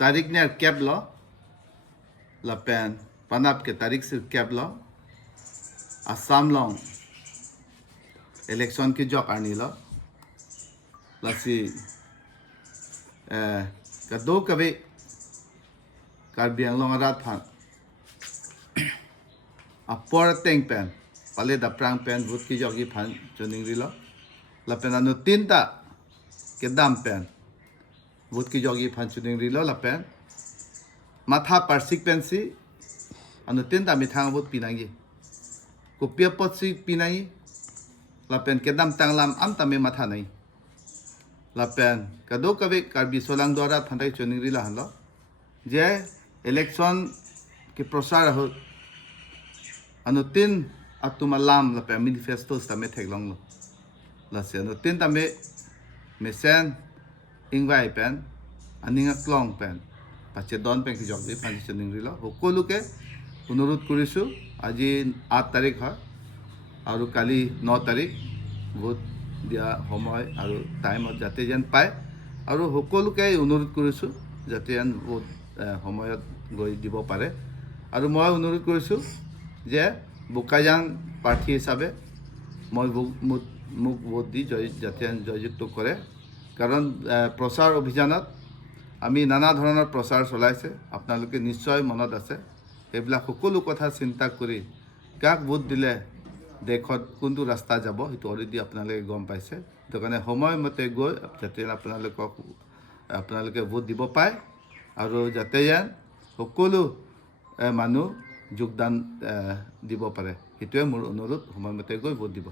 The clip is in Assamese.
तारीख ने कैब लो लपेन पंजाब के तारीख से कैब लो असम लो इलेक्शन की जो करनी लो लसी कदो कभी कार्बी आंगलों रात फान अपोर टेंग पेन पले दप्रांग पेन भूत की जोगी फान चुनिंग रिलो लपेन अनु तीन ता के दाम पेन भूत की जोगी फान चुनिंग रिलो लपेन माथा पार्सिक पेन सी अनु तीन ता मिथांग भूत पिनांगी कुपिया पत्सी पिनांगी लपेन के दाम तंगलाम आम तमे माथा नहीं लपेन कदो कभी कार्बी सोलांग द्वारा फंटाई चुनिंग रिला हलो जे इलेक्शन के प्रसार हो अनुतिन अतुमलाम लपे मैनिफेस्टो तमे थेगलोंग लो लसे अनुतिन तमे मेसेन इंगवाई पेन अनिंगा क्लोंग पेन पाचे डन पेन की जॉब फांसी चुनिंग रिलो সকলোকে অনুৰোধ কৰিছোঁ আজি 8 তাৰিখ হয় আৰু কালি 9 তাৰিখ ভোট দিয়া সময় আৰু টাইমত যাতে যেন পায় আৰু সকলোকে অনুৰোধ কৰিছোঁ যাতে যেন ভোট সময়ত গৈ দিব পাৰে আৰু মই অনুৰোধ কৰিছোঁ যে বোকাজান প্ৰাৰ্থী হিচাপে মই মোক ভোট দি যাতে জয়যুক্ত কৰে কাৰণ প্ৰচাৰ অভিযানত আমি নানা ধৰণৰ প্ৰচাৰ চলাইছে আপোনালোকে নিশ্চয় মনত আছে এইবিলাক সকলো কথা চিন্তা কৰি কাক ভোট দিলে দেশত কোনটো ৰাস্তা যাব সেইটো অলৰেডি আপোনালোকে গম পাইছে সেইটো কাৰণে সময়মতে গৈ যাতে আপোনালোকে ভোট দিব পায় আৰু যাতে সকলো মানুহ যোগদান দিব পাৰে সেইটোৱে মোৰ অনুৰোধ সময়মতে গৈ ভোট দিব